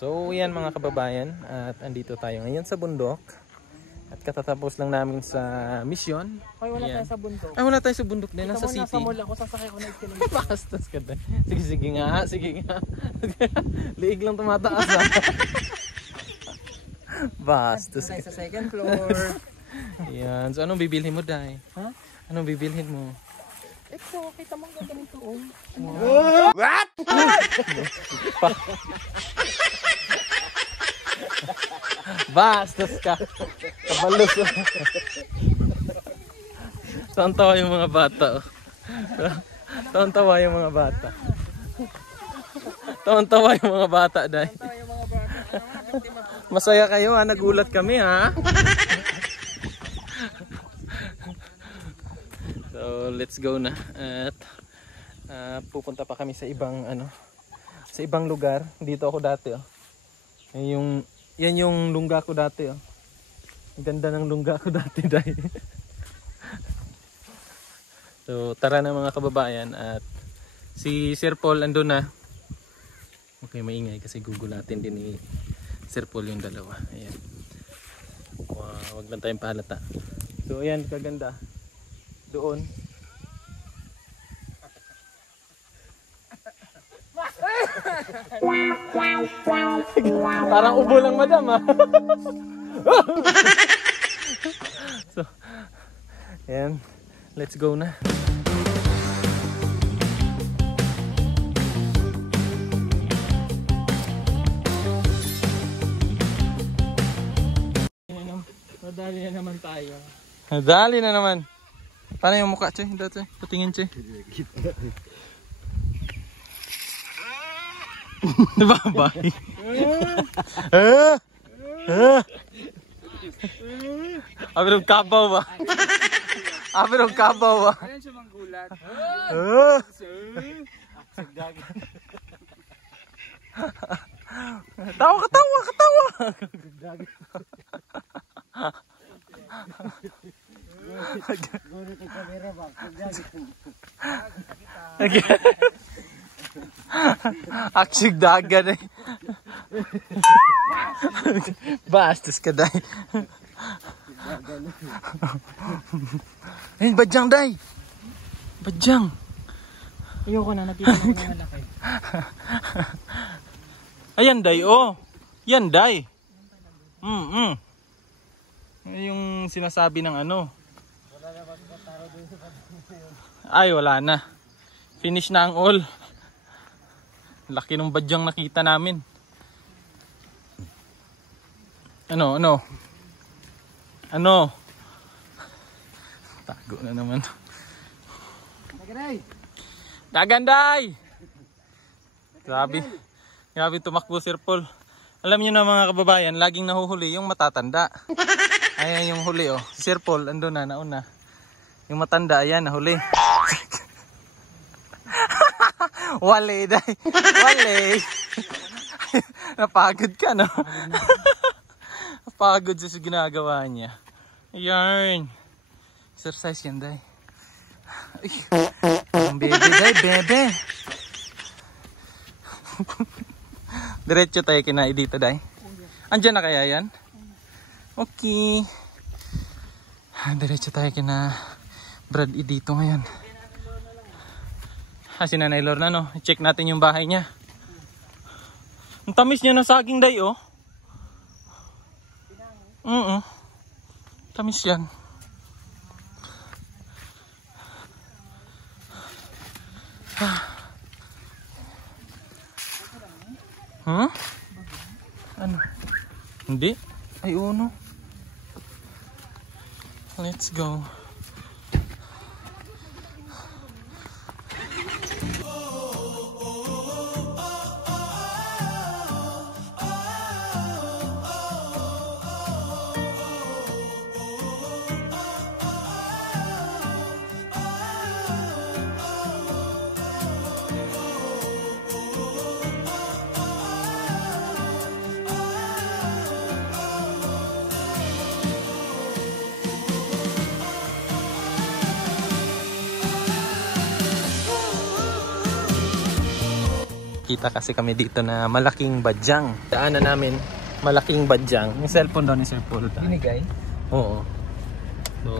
So yan mga kababayan, at andito tayo ngayon sa bundok. At katatapos lang namin sa misyon. Ay, wala tayo sa bundok. Ay, wala tayo sa bundok din, nasa city. Nasa mall ako, sasakay ko na escalator. Bastos ka din. Sige nga, sige nga. Liig lang tumataas ha. Bastos ka. Sa second floor. Yan, so anong bibilhin mo, Day? Ha? Anong bibilhin mo? Ito, kita mo ang ganito. What? Bastos ka. Kabalus. Tawan-tawa yung mga bata. Tawan-tawa yung mga bata. Tawan-tawa yung mga bata, Day. Masaya kayo ha, nagulat kami ha. So let's go na. At pupunta pa kami sa ibang sa ibang lugar. Dito ako dati oh. Yan yung lungga ko dati oh. Ang ganda ng lungga ko dati, Day. So tara na mga kababayan, at si Sir Paul andun na. Okay, maingay kasi gugulatin din ni Sir Paul yung dalawa. Ayan. Wow, wag lang tayong pahalata. So ayan, kaganda. Doon. Parang ubo lang, madam ha. So, ayan. Let's go na. Nadali na naman tayo. Nadali na naman. Paano yung mukha, Che? Dito, Che. Patingin, Che. Babay. Abirong kabaw ba? Abirong kabaw ba? Ayan siya manggulat. Tawa ka, tawa ka, tawa. Aksig dagan eh. Bastos ka, Day. Eh, badyang, Day. Badyang. Ayoko na, nakita mo na malaki. Ayan, Day, oh. Yan, Day. Yung sinasabi ng ano. Ay, wala na. Finish na ang all. Laki ng badyang nakita namin. Ano? Tago na naman. Daganday! Grabe tumakbo, Sir Paul. Alam niyo na mga kababayan, laging nahuhuli yung matatanda. Ayan yung huli oh. Si Sir Paul, andun na, nauna. Yung matanda, ayan, nahuli. Wale, Day. Wale. Napagod ka, no? Napagod sa ginagawa niya. Ayan. Exercise yan, Day. Ay, ang bebe, Day, bebe. Diretso tayo kinain dito, Day. Andiyan na kaya yan? Okay. Diretso tayo kina Brad dito ngayon. Si Nanay Lorna, no? I-check natin yung bahay niya. Ang tamis niya ng saging, Day, oh. Tamis yan. Ano? Hindi? Ay, no. Let's go. nakita kasi kami dito na malaking badyang. Daanan namin, malaking badyang. Yung cellphone daw ni Sir Paul. Binigay? Oo. So,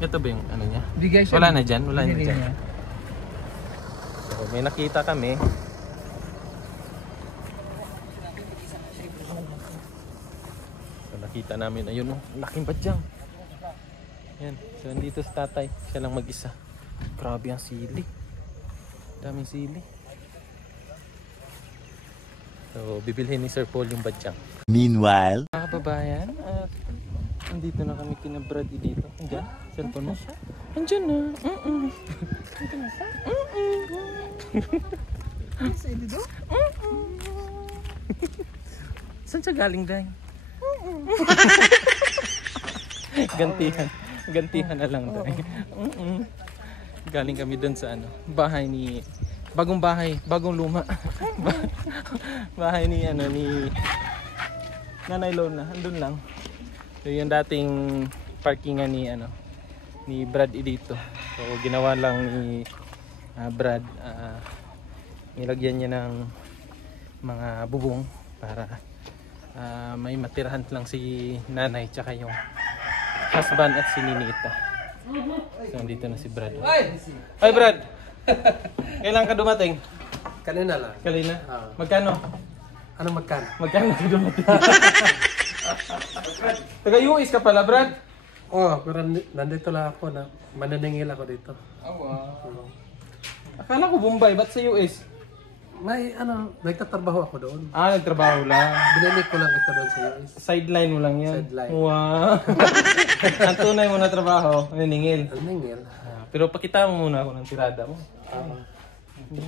ito ba yung ano niya? Bigay siya. Wala na dyan? Wala na Binili dyan. niya. So, may nakita kami. So, nakita namin, ayun oh, laking badyang. Yan. So, nandito sa tatay. Siya lang mag-isa. Grabe ang sili. Daming sili. So, bibilhin ni Sir Paul yung badyang. Meanwhile, Mga kababayan, at nandito na kami kina Brady dito. Andiyan? Cellphone mo? Andiyan na. Andiyan na siya? Sa ilido? Saan siya galing, Day? Gantihan. Gantihan na lang, Day. Galing kami dun sa ano, bahay ni... Bagong bahay, bagong luma. Bahay ni ano, ni Nanay Lona, andun lang. So yung dating parkingan ni ano, ni Brad dito. So ginawa lang ni Brad, nilagyan niya ng mga bubong para may matirahan lang si nanay tsaka yung husband at si Ninita. So dito na si Brad. Hi Brad! Kailan ka dumating? Kanina lang. Kalina? Magkano? Anong magkano? Magkano ka dumating? Taga-US ka pala, Brad? Oh, pero nandito lang ako na mananingil ako dito. Oh, wow. Akala ko Bombay, ba't sa US? May nagtatrabaho ako doon. Nagtrabaho lang. Binili ko lang ito doon sa US. Sideline mo lang yan. Sideline. Wow. Ang tunay mo na trabaho, naningil. Naningil. Pero pakita mo muna ako ng tirada mo. Hindi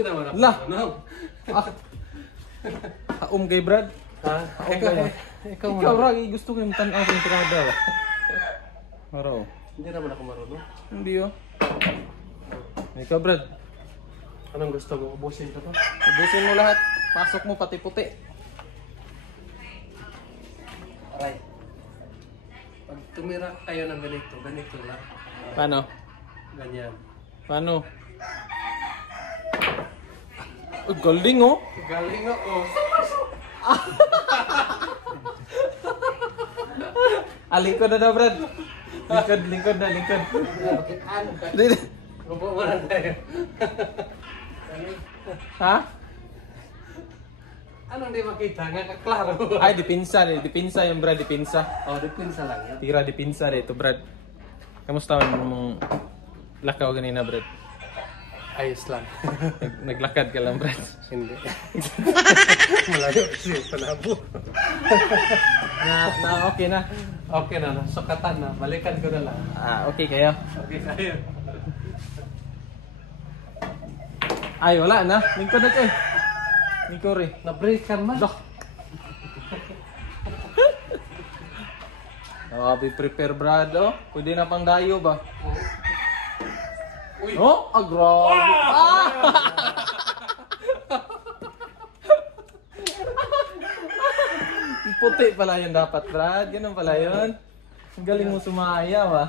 naman ako. Lah! Haum kay Brad. Ikaw Ikaw, Brad, gusto ko yung tanaw yung tirada. Maro. Hindi naman ako marunong. Hindi oh. Ikaw, Brad. Anong gusto mo? Ubusin ko to? Ubusin mo lahat. Pasok mo pati puti. Aray. Pag tumira kayo ng ganito, ganito lang. Paano? Ganyan. Paano? Oh, galing oh. Galing ako. Lingkod na daw, Brad. Lingkod na. Rubo mo lang tayo. Ha? Anong di makita? Nga kaklaro. Ay, dipinsa eh. Dipinsa yung Brad, dipinsa. Oh, dipinsa lang yan. Tira dipinsa ito, Brad. Kamusta mong lakaw ganina, Brad? Ayos lang. Naglakad ka lang, Brad. Hindi. Malayo kasi palabo. Okay na. Okay na, sukatan na. Balikan ko na lang. Okay kayo? Okay tayo. Ay, wala na. Lingkod na ito eh. Lingkod eh. Na-break ka man. Be prepare, Brad. Oh. Pwede na pang dayo ba? Uy. Oh, grabe. Puti pala yun dapat, Brad. Ganun pala yun. Ang galing mo sumayaw, ah.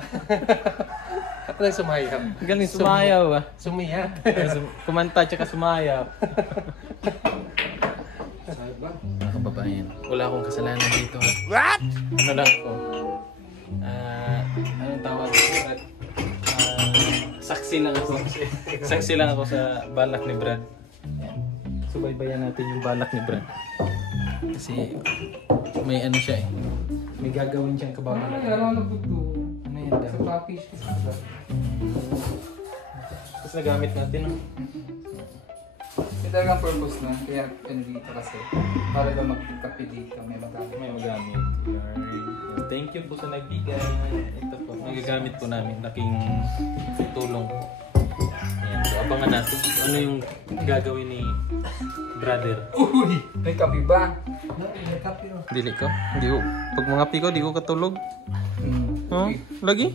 Ano yung sumayaw? Ang galing sumayaw, ah. Sumiya. Kumanta tsaka sumayaw. Mga kababayan, wala akong kasalanan dito, ha. What? Ano lang ako? Anong tawag ko, Brad? Saksi lang ako. Saksi lang ako sa balak ni Brad. Yan. Subaybayan natin yung balak ni Brad. Kasi may ano siya eh. May gagawin siyang kababayan. Ano Ano yan daw? Sa package ko. Tapos nagamit natin, no? Ito talagang purpose na. Kaya ano dito kasi. Para daw magkape dito. May magamit. May magamit. Thank you po sa nagbigay. Ito po, magagamit po namin. Laking tulong. Ayan, so abangan natin. Ano yung gagawin ni brother? Uy! May kape ba? May kape o. Dili ko. Hindi ko. Pag mga piko, di ko katulog. Oh, lagi?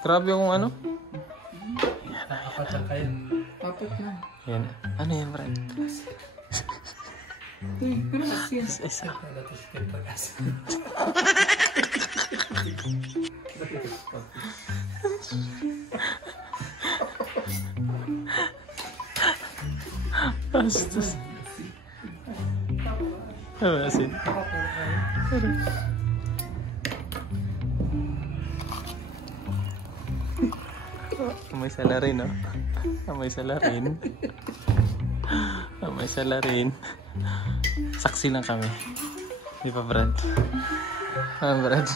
Grabe akong ano. Apat na kayo. Apat na. Yan. Ano yan, Brad? Isa. Bastos. Asin. May salarin, no? May salarin. May salarin. Saksi lang kami. Di ba, Brad? Brad?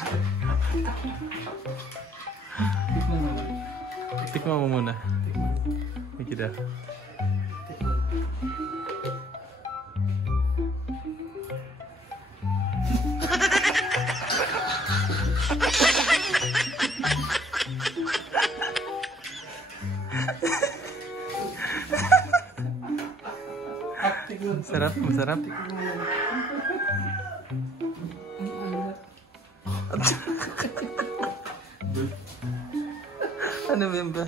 Tikman mo muna. Sige daw. Masarap, masarap. Ano ba?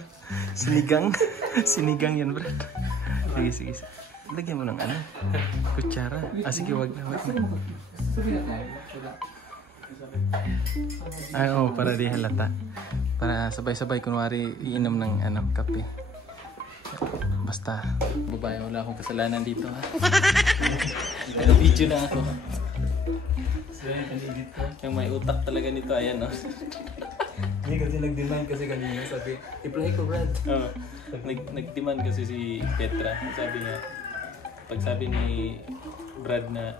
Sinigang? Sinigang yan, Brad. Sige, sige. Lagyan mo ng ano? Kutsara. Sige, wag na, wag na. Ay, oo, para di halata. Para sabay-sabay, kunwari, iinom ng kape. Basta, babae, wala akong kasalanan dito, ha? Nag-video na ako. Yung may utak talaga nito, ayan, no? Hindi kasi nag-demand kasi kanina, sabi, i-play ko, Brad. Oo. Nag-demand kasi si Petra. Sabi niya, pag sabi ni Brad na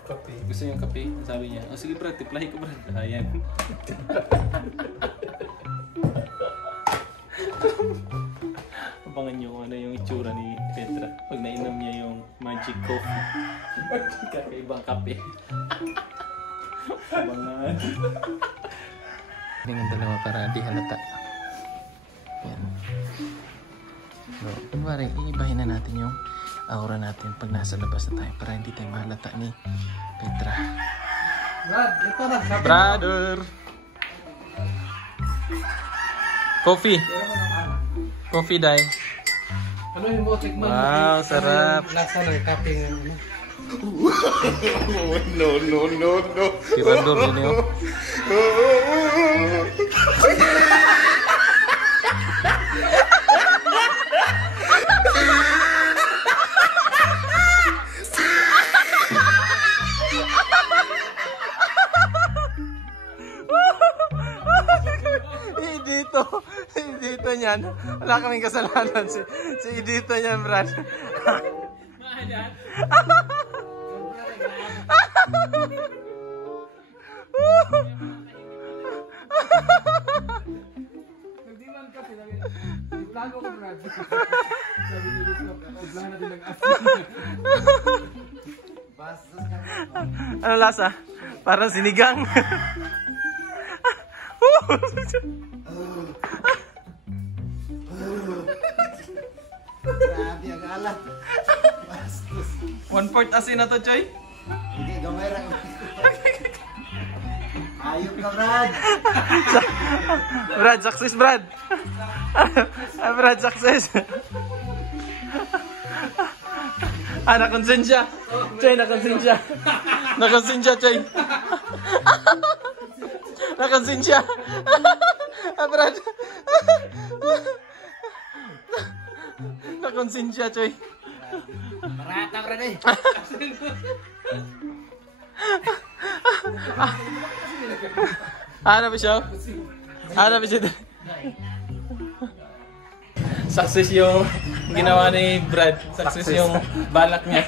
gusto yung kape, sabi niya, oh sige Brad, i-play ko, Brad. Ayan. Abangan nyo kung ano yung itsura ni Petra pag nainom niya yung magic coffee. Kakaibang kape. Abangan. Tingnan dalawa para di halata. Yan. So, kunwari, iibahin na natin yung aura natin pag nasa labas na tayo para hindi tayo mahalata ni Petra. Brad, ito na. Brother! Coffee! Coffee, Day. Ano yung mo? Tikman mo. Wow, sarap. Lasa ng kape ng ano. No. Tirador din yun. Dito niyan. Wala kaming kasalanan. Si Idito niyan, Brad. Nag-demand ka, i-plano ko, Brad. Sabi ni Idito, i-plano natin nag-asin. Ano lasa? Parang sinigang. Grabe ang alat. Bastos. 1/4 asin na to, Choy. Hindi, gamay lang. Ayok ka, Brad. Brad, success, Brad. Brad, success. Nakonsensya. Choy, nakonsensya. Nakonsensya, Choy. Nakonsensya. Brad. Nakonsensya, Choy. Marata, Brad eh. Ano ba siya? Ano ba siya? Success yung ginawa ni Brad. Success yung balak niya.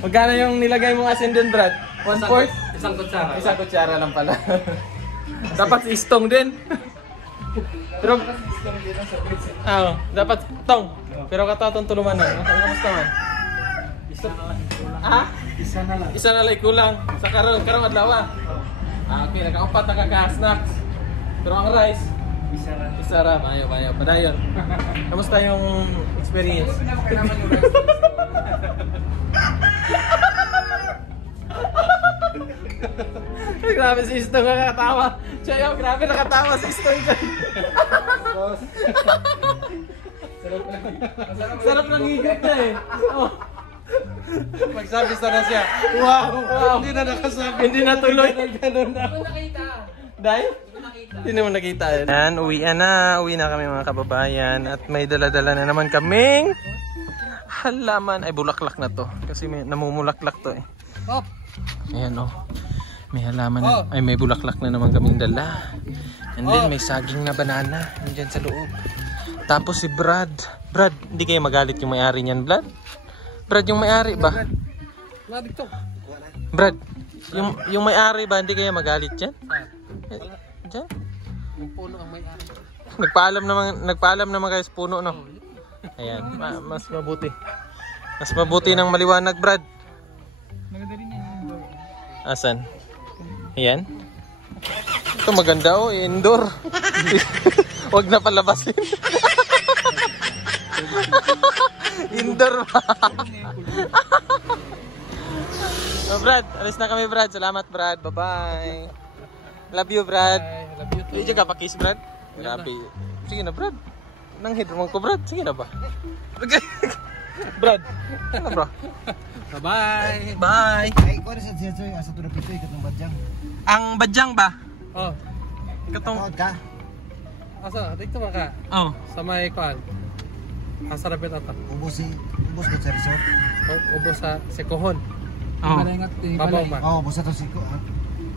Magkano yung nilagay mong asin dun, Brad? 1/4? Isang kutsara. Isang kutsara lang pala. Dapat istong din. Pero dapat tong. Pero katatong tuluman na. Kamusta man? Isa na lang. Isa na lang kulang. Sa karong adlaw. Okay, naka-4 na kaka-snacks. Pero ang rice, isa ra. Mayo. Padayon. Kamusta yung experience? Grabe si Istong nakakatawa. Siya grabe nakatawa si Istong. Sarap ng higit na eh. Oh. Magsabi sana siya. Wow! Hindi na nakasabi. Hindi natuloy. Ganun na. Dahil? Hindi naman nakita eh. Yan, uwi na kami mga kababayan. At may dala-dala na naman kaming halaman. Ay, bulaklak na to. Kasi may namumulaklak to eh. Hop! Ayan oh. May halaman na. Ay, may bulaklak na naman kaming dala. And then may saging na banana. Nandyan sa loob. Tapos si Brad. Brad, hindi kayo magalit yung may-ari niyan, Brad? Brad, yung may-ari ba? Wala dito. Brad, yung may-ari ba, hindi kayo magalit dyan? Dyan? Yung puno ang may-ari. Nagpaalam naman kayo sa puno, no? Ayan, mas mabuti. Mas mabuti ng maliwanag, Brad. Asan? Ayan. Ito maganda oh, indoor. Huwag na palabasin. Indoor pa. Oh, Brad, alis na kami, Brad. Salamat, Brad. Bye-bye. Love you, Brad. I love you too. Hindi ka pa-kiss, Brad? Grabe. Sige na, Brad. Nanghid naman ko, Brad. Sige na ba? Brad. Ano, bro? Bye-bye. Bye. Ay, ko rin sa siya soy asa to pitoy katong badyang. Ang badyang ba? Oh, Katong... Tawad ka. asa, dito ba ka? Oh. Sa may kuan. Asa na ata. Ubos ko sa resort. Ubo sa Sekohon. Oh. Babaw ba? Oh, ubos to siko.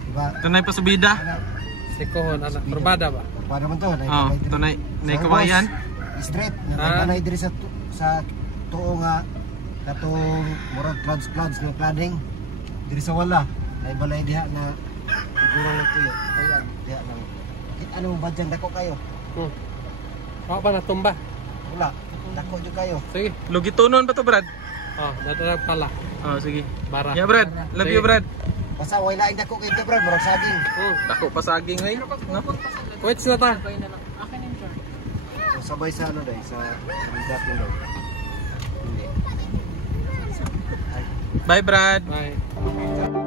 Diba? Tunay pa subida. Sekohon, anak. Turbada ba? Para man to, Oh, tunay. Naikawayan. Straight, Ah. nakanay diri sa tuo nga katong murag clouds nga planning diri sa wala. Ay balay diha na siguro lang tuyo. Ayan, diha lang. Ano mo badyang dako kayo? Ako ba natumba? Wala. Dako jud kayo. Sige. Lugitunon pa to, Brad. Oh, natarap pala. Oh, sige. Bara. Yeah, Brad. Love you, Brad. Basta way laing dako kay bro, murag saging. Dako pa saging ay. Wait na ta. So, sabay sa ano dai sa bigat mo. Hindi. Bye, Brad. Bye.